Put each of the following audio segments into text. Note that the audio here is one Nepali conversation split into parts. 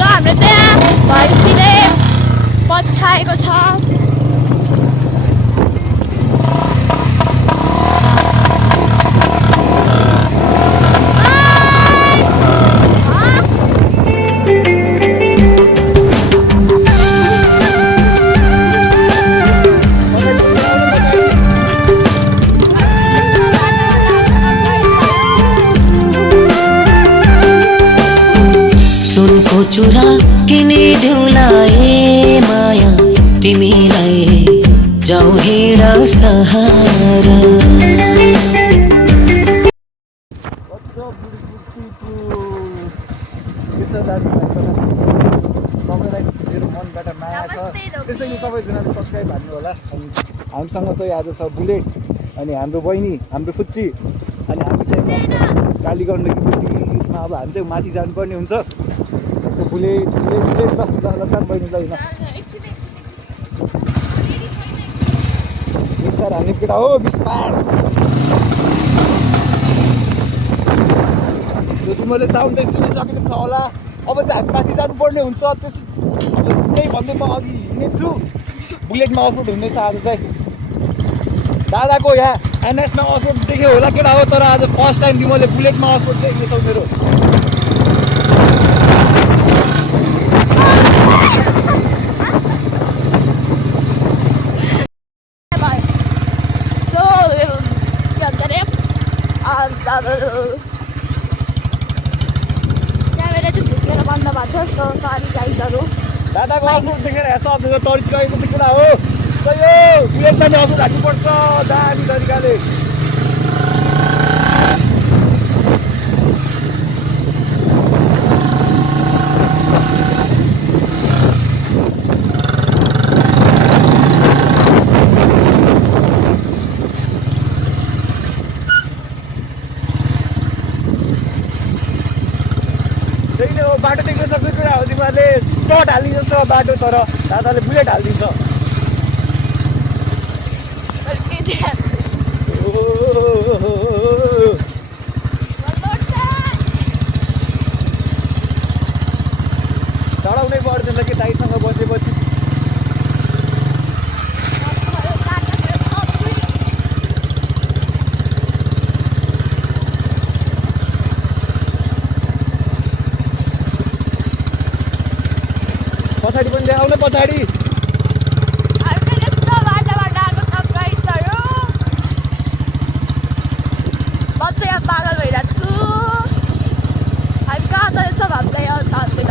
हाम्रो चाहिँ भैँसीले पछाएको छ। चुरा किनिदेऊला ए माया तिमीलाई जाऊ हिँड सहारा। सबैलाई मेरो मनबाट माया छ, त्यसैले सबैजनाले सब्सक्राइब हान्नु होला। अनि हामीसँग चाहिँ आज छ बुलेट, अनि हाम्रो बहिनी, हाम्रो फुच्ची, अनि हामी चाहिँ गाली गर्नेमा अब हामी चाहिँ माथि जानुपर्ने हुन्छ। बुलेट बुलेट ल ल बहिनी ल बिस्तार हान्ने केटा हो, बिस्तार। तिमीहरूले साउन्ड चाहिँ सुनिसकेको छ होला। अब चाहिँ हामी माथि जानुपर्ने हुन्छ। त्यस अब त्यही भन्दै म अघि हिँड्ने छु। बुलेटमा अफरोड हुँदैछ आज चाहिँ। दादाको यहाँ एनएसमा अफरोड देख्यो होला केटा हो, तर आज फर्स्ट टाइम तिमीहरूले बुलेटमा अफरोड देख्नेछौ मेरो। क्यामेरा चाहिँ झुकेर बन्द भएको छ। सो सरी गाइजहरू। दादाको अफरोड देखेर हेर्छ अब तरिसकेको चाहिँ कुरा हो। यो बुलेटमा नि अफरोड हाल्नुपर्छ दामी तरिकाले। बाटो देख्न सक्ने कुरा हो, तिमीहरूले टट हालिदिन्छ बाटो, तर दादाले बुलेट हालिदिन्छ। चढाउनै पर्दैन कि दाइसँग बसेपछि। पछाडि पनि ल्याउन पछाडि पागल भइरहेको छु। हामी कहाँ जाँदैछ हामीलाई थाहा छैन।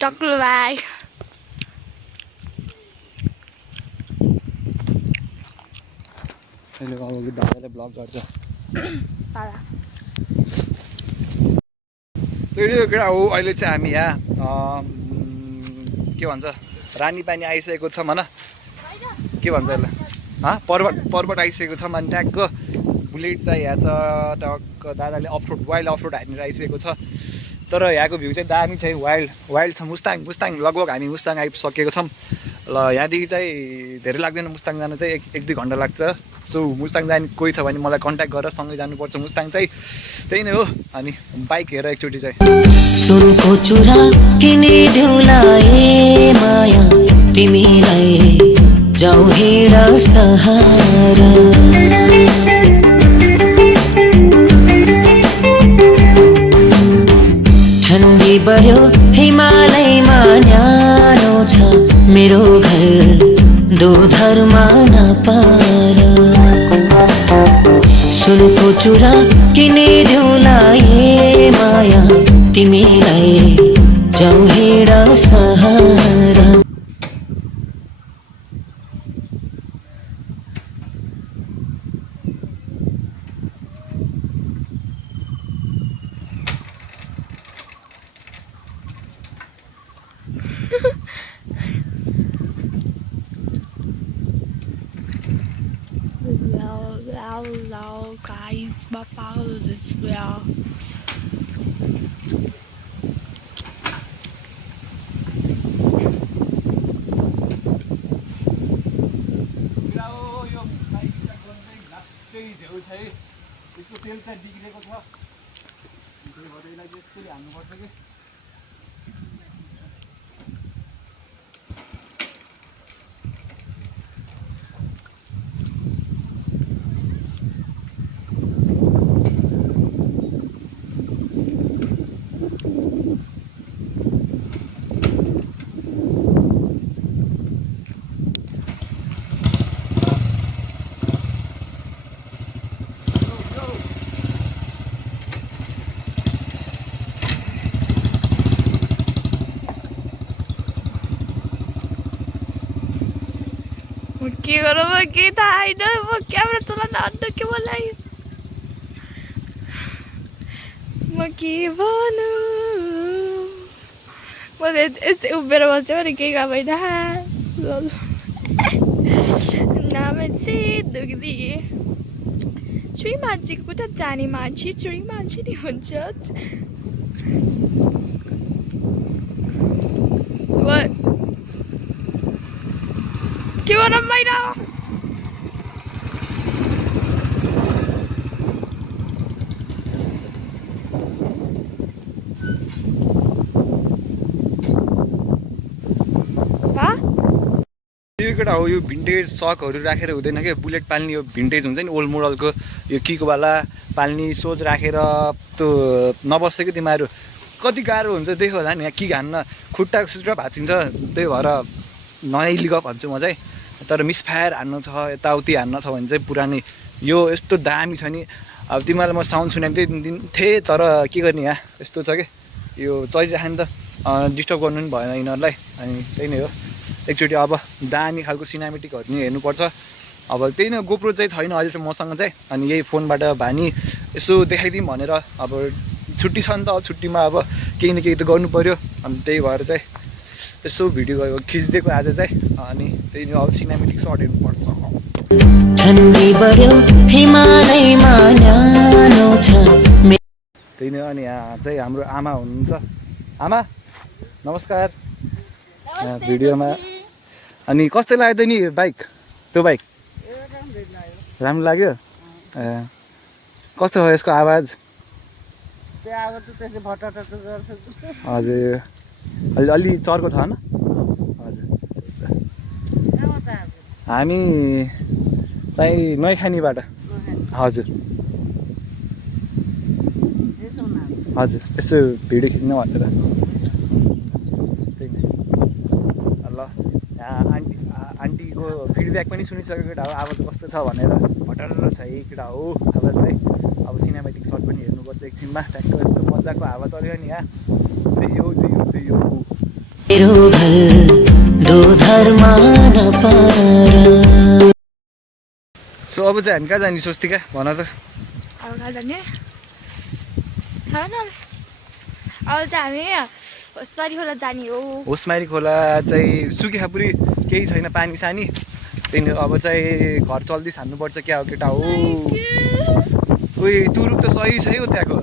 टक्लु भाइ अहिले अब दादाले ब्लग गर्छ। त्यो केटा हो। अहिले चाहिँ हामी यहाँ के भन्छ रानी पानी आइसकेको छ भन, के भन्छ यसलाई, पर्वत आइसकेको छ। अनि ट्याक्क बुलेट चाहिँ यहाँ छ। टक्क दादाले अफरोड वाइल्ड अफरोड हानेर आइसकेको छ। तर यहाँको भ्यू चाहिँ दामी छ, वाइल्ड छ। मुस्ताङ लगभग हामी मुस्ताङ आइसकेको छौँ। ल यहाँदेखि चाहिँ धेरै लाग्दैन मुस्ताङ जान चाहिँ, 1-2 घन्टा लाग्छ। सो मुस्ताङ जाने कोही छ भने मलाई कन्ट्याक्ट गरेर सँगै जानुपर्छ मुस्ताङ चाहिँ। त्यही नै हो। अनि बाइक हेर एकचोटि चाहिँ सुनको चुरा किनिदेऊला ए माया तिमीलाई जाऊ हिँड सहारा। ठन्डी बढ्यो हिमालयमा न्यानो छ मेरो घर दोधरमा नपार। सुनको चुरा किनिदेऊला ए माया तिमीलाई जाऊ हिँड सहारा। Hello guys, my powder is well. यसको तेल चाहिँ बिग्रेको छ त्यही भएर यसलाई चाहिँ यसरी हाल्नुपर्छ कि के गरौँ म के थाहा छैन म क्यामेरा चलाउन अन्त के मलाई म के भनौँ म यस्तै उभिएर बस्यो भने केही काम होइन नमस्ते दुग्दी चुरी मान्छेको कुटा जाने मान्छे चुरी मान्छे नि हुन्छ के गरौँ बाहिर यो केटा हो यो भिन्टेज सकहरू राखेर हुँदैन क्या बुलेट पाल्ने यो भिन्टेज हुन्छ नि ओल्ड मोडलको यो किकोवाला पाल्ने सोच राखेर त्यो नबस्छ कि तिमीहरू कति गाह्रो हुन्छ देखो होला नि यहाँ कि हान्न खुट्टा सुट्टा भाँचिन्छ त्यही भएर नयाँ लिगअप भन्छु म चाहिँ तर मिसफायर हान्नु छ यताउति हान्न छ भने चाहिँ पुरानै यो यस्तो दामी छ नि अब तिमीहरूलाई म साउन्ड सुनाउँदै थिएँ तर के गर्ने यहाँ यस्तो छ कि यो चलिरहेको नि त डिस्टर्ब गर्नु पनि भएन यिनीहरूलाई अनि त्यही नै हो एकचोटि अब दामी खालको सिनेमेटिकहरू नि हेर्नुपर्छ अब त्यही नै गोप्रो चाहिँ छैन अहिले चाहिँ मसँग चाहिँ अनि यही फोनबाट भानी यसो देखाइदिउँ भनेर अब छुट्टी छ नि त अब छुट्टीमा अब केही न केही त गर्नु पऱ्यो अनि त्यही भएर चाहिँ यसो भिडियो खिचिदिएको आज चाहिँ अनि त्यही नै अब सिनेमेटिक सर्ट हेर्नुपर्छ त्यही नै अनि यहाँ चाहिँ हाम्रो आमा हुनुहुन्छ आमा नमस्कार भिडियोमा अनि कस्तो लाग्यो नि बाइक त्यो बाइक राम्रो लाग्यो कस्तो हो यसको आवाज हजुर अलि चर्को छ होइन हजुर हामी चाहिँ नैखानीबाट हजुर हजुर यसो भिडियो खिच्नु भनेर त्यही ल यहाँ आन्टीको फिडब्याक पनि सुनिसकेको केटा हो आवाज कस्तो छ भनेर भटर छ है केटा हो आवाज है अब सिनेमेटिक सर्ट पनि हेर्नुपर्छ एकछिनमा ट्याक्क यस्तो मजाको हावा चल्यो नि यहाँ त्यही हो सो अब चाहिँ हामी कहाँ जाने सोच्थ्यो क्या भन त अब कहाँ जाने अब चाहिँ हामी होसमारी खोला जाने हो होसमारी खोला चाहिँ सुकिखा पुरै केही छैन पानी सानी त्यही अब चाहिँ घर चल्दै हान्नुपर्छ क्या हो केटा हो उयो तुरुक त सही छ है हो त्यहाँको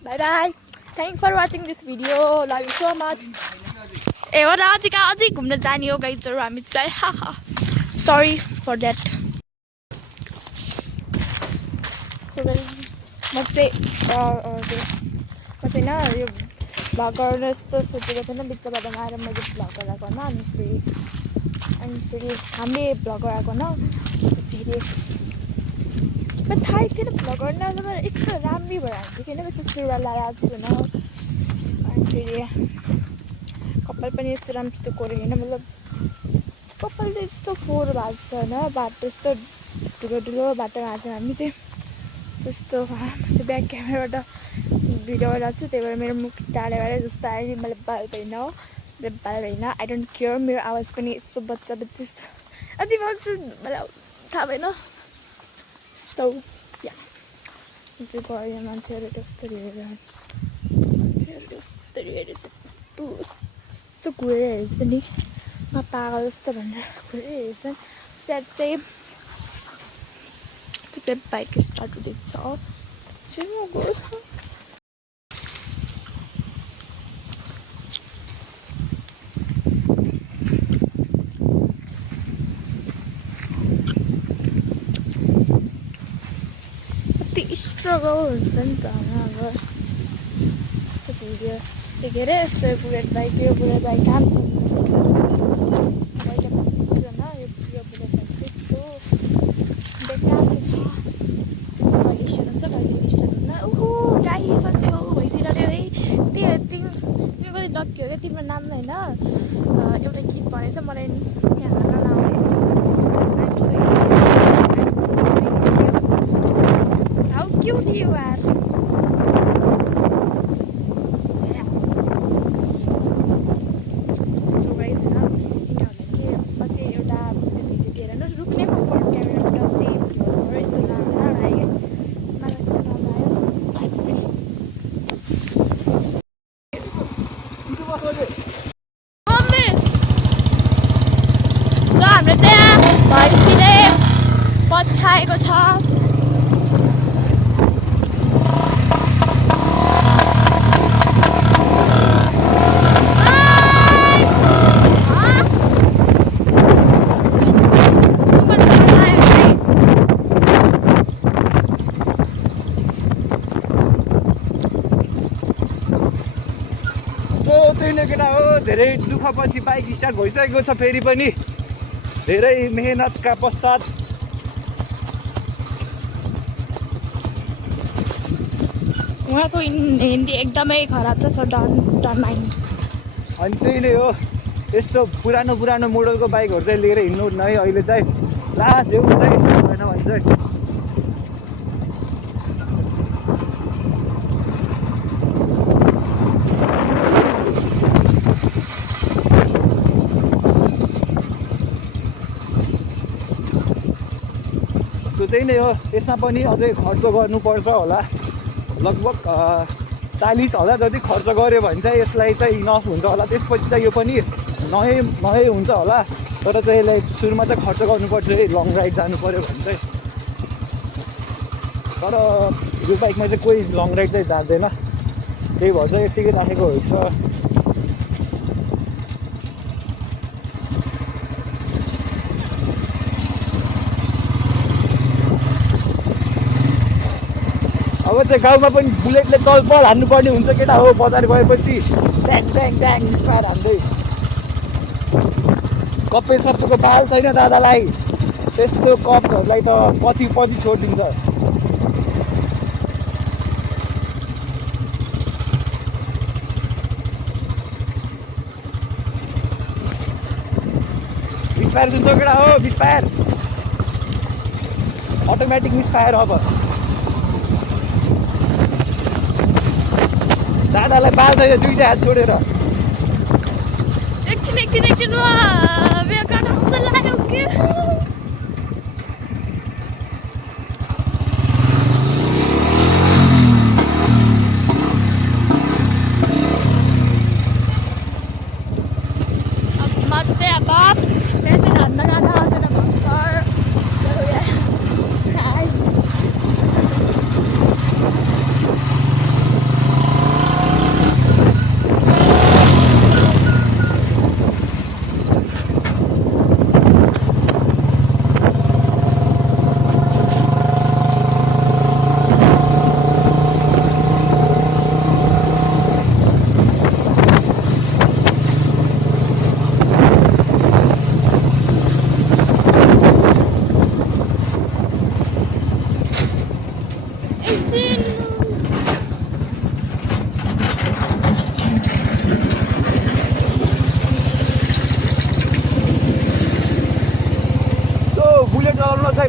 Bye bye. Thanks for watching this video. Love you so much. ए हो र अझै घुम्न जाने हो गाइजहरू हामी चाहिँ हाहा सरी फर द्याट सो म चाहिँ न यो भ्लग गर्न यस्तो सोचेको थिएन बिचबाट आएर मैले भ्लग गराएको होइन अनि फेरि हामीले भ्लग गराएको होइन फेरि मलाई थाहै थिएन भ्लग गर्न यस्तो राम्रै भएर हान्थ्यो किन यस्तो सुरुवाल लगाएर आएको छु होइन अनि फेरि कपाल पनि यस्तो राम्रो कोरेको होइन मतलब कपाल चाहिँ यस्तो फोहोर भएको छ होइन बाटो यस्तो ठुलो बाटो गएको हामी चाहिँ त्यस्तो चाहिँ ब्याक क्यामेराबाट भिडियो गरिरहेको छु त्यही भएर मेरो मुख टाढा भएर जस्तो आयो नि मैले बाल भएन हो मेरो बाल भएन आई डोन्ट केयर मेरो आवाज पनि यस्तो बच्चा बच्ची जस्तो अझै बोल्छु मलाई थाहा भएन यस्तो या चाहिँ गयो मान्छेहरू त्यस्तो हेरेर मान्छेहरू त्यस्तो हेरेर यस्तो यस्तो घुरेर हेर्छ नि म पागल जस्तो भनेर घुरेर हेर्छन् त्यहाँ चाहिँ त्यो चाहिँ बाइक स्टार्ट हुँदैछ चाहिँ म गयो स्ट्रगल हुन्छ नि त अब यस्तो भिडियो देखेर यस्तो बुलेट बाइक यो बुलेट बाइक काम छ बाइक भन्छु होइन यो बुलेट बाइक त्यस्तो बेकार छ कहिले स्टार्ट हुन्छ कहिले स्टार्ट हुन्न ओहो गाई सन्चै हो भइसक्यो है त्यो तिमी कति लक्की हो क्या तिम्रो नाम होइन एउटा गीत भनेछ मलाई यहाँ हाल्न नआउने How cute you are! So guys, यिनीहरूले के म चाहिँ एउटा भिजिटेर न रुक्ने म फ्रन्ट क्यामेराबाट चाहिँ यस्तो नआयो मलाई चाहिँ नआयो मम्मी त हाम्रो त्यहाँ भैँसीले पछ्याएको छ केटा हो धेरै दुःखपछि बाइक स्टार्ट भइसकेको छ फेरि पनि धेरै मेहनतका पश्चात उहाँको हिन्दी एकदमै खराब छ सो डन्ट माइन्ड अनि त्यही नै हो यस्तो पुरानो पुरानो मोडलको बाइकहरू चाहिँ लिएर हिँड्नु न है अहिले चाहिँ लास्ट जेउ चाहिँ भएन भने चाहिँ त्यही नै हो यसमा पनि अझै खर्च गर्नुपर्छ होला लगभग 40,000 जति खर्च गऱ्यो भने चाहिँ यसलाई चाहिँ इनफ हुन्छ होला त्यसपछि चाहिँ यो पनि नयै हुन्छ होला तर चाहिँ यसलाई सुरुमा चाहिँ खर्च गर्नुपर्छ लङ राइड जानु पऱ्यो भने चाहिँ तर यो बाइकमा चाहिँ कोही लङ राइड चाहिँ जाँदैन त्यही भएर चाहिँ यत्तिकै राखेको हुन्छ अब चाहिँ गाउँमा पनि बुलेटले चलपल हान्नुपर्ने हुन्छ केटा हो बजार गएपछि ट्याङ ट्याङ ट्याङ स्पायर हान्दै कप्पे सप्पेको बाल छैन दादालाई त्यस्तो कप्सहरूलाई त पछि छोडिदिन्छ मिसफायर जुन केटा हो मिसफायर अटोमेटिक मिसफायर अब दादालाई बाल्छ यो दुईटा हात छोडेर एकछिन बेकार जस्तो लाग्यो के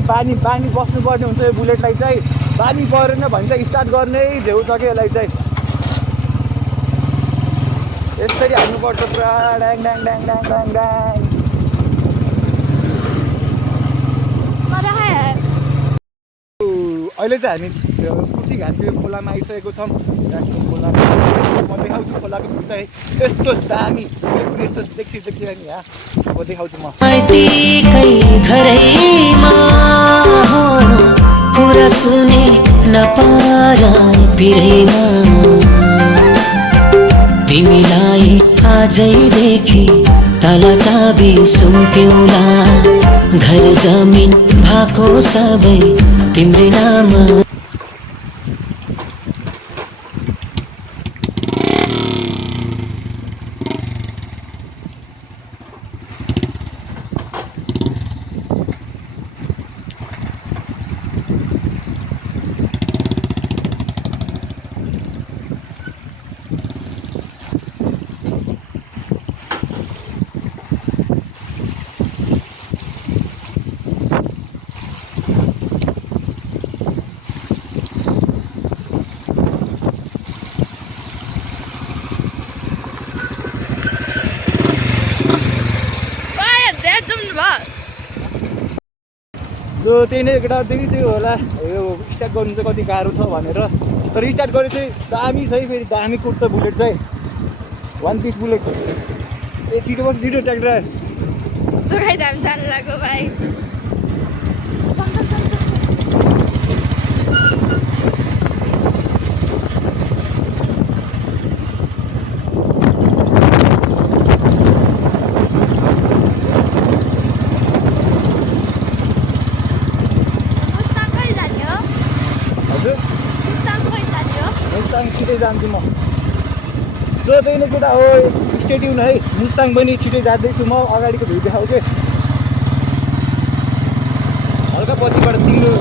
बानी बस्नुपर्ने हुन्छ यो बुलेटलाई चाहिँ बानी परेन भने चाहिँ स्टार्ट गर्नै झेउ छ कि यसलाई चाहिँ यसरी हाल्नुपर्छ पुरा ड्याङ ड्याङ ड्याङ ड्याङ ड्याङ ड्याङ अहिले चाहिँ हामी पुटी घाटको खोलामा आइसकेको छौँ घाटको खोलामा म देखाउँछु खोलाको भ्यू चाहिँ यस्तो दामी यस्तो सेक्सी देखियो नि यहाँ अब देखाउँछु म घरैमा हो कुरा सुने नपारा पिरैमा तिमीलाई आजैदेखि तल चाबी सुम्पिउला घर जमिन भएको सबै तिम्रै नाम सो त्यही नै केटादेखि चाहिँ होला यो स्टार्ट गर्नु चाहिँ कति गाह्रो छ भनेर तर स्टार्ट गरे चाहिँ दामी छ है फेरि दामी कुद्छ बुलेट चाहिँ 1 पिस बुलेट ए छिटो बस्छ छिटो ट्र्याक्टर सुकाइ जाम जानु लाग्यो भाइ छिटै जान्छु म सो त्यही नै केटा हो स्टेट्युन है मुस्ताङ पनि छिटै जाँदैछु म अगाडिको भ्यू देखाउँछु हल्का पछिबाट तिम्रो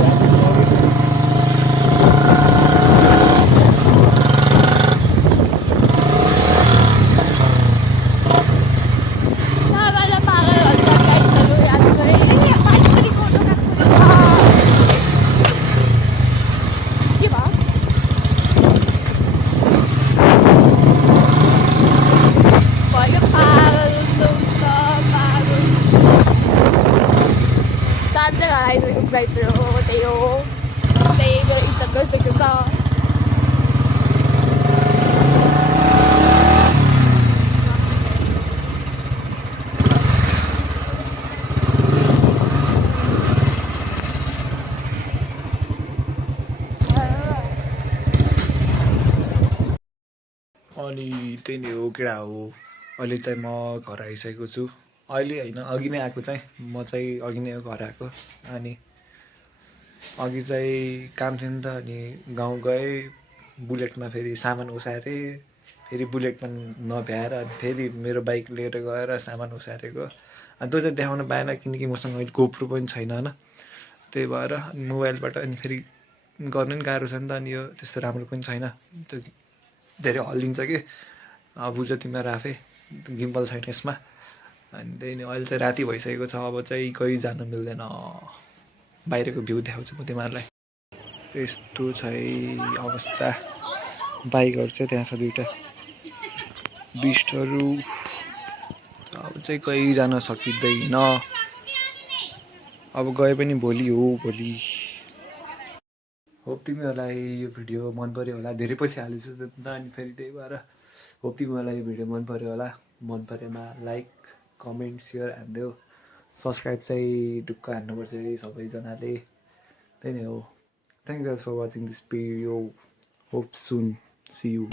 अनि त्यही नै हो केटा हो अहिले चाहिँ म घर आइसकेको छु अहिले होइन अघि नै आएको चाहिँ म चाहिँ अघि नै घर आएको अनि अघि चाहिँ काम थियो नि त अनि गाउँ गएँ बुलेटमा फेरि सामान उसारेँ फेरि बुलेटमा नभ्याएर अनि फेरि मेरो बाइक लिएर गएर सामान उसारेको अनि त्यो चाहिँ देखाउन पाएन किनकि मसँग अहिले गोप्रो पनि छैन होइन त्यही भएर मोबाइलबाट अनि फेरि गर्नु पनि गाह्रो छ नि त अनि यो त्यस्तो राम्रो पनि छैन त्यो धेरै हल्लिन्छ कि बुझ तिमीहरू आफै गिम्बल छैन यसमा अनि त्यही नै अहिले चाहिँ राति भइसकेको छ अब चाहिँ कहीँ जानु मिल्दैन बाहिरको भ्यू देखाउँछु म तिमीहरूलाई यस्तो छ है अवस्था बाइकहरू चाहिँ त्यहाँ छ दुइटा बिस्टहरू अब चाहिँ कहीँ जान सकिँदैन अब गए पनि भोलि हो भोलि होप तिमीहरूलाई यो भिडियो मन पऱ्यो होला धेरै पछि हालेछु अनि फेरि त्यही भएर होप तिमीहरूलाई यो भिडियो मन पऱ्यो होला मन परेमा लाइक कमेन्ट सेयर हानिदेऊ सब्सक्राइब चाहिँ ढुक्क हान्नुपर्छ है सबैजनाले त्यही नै हो thank you for watching this video hope soon see you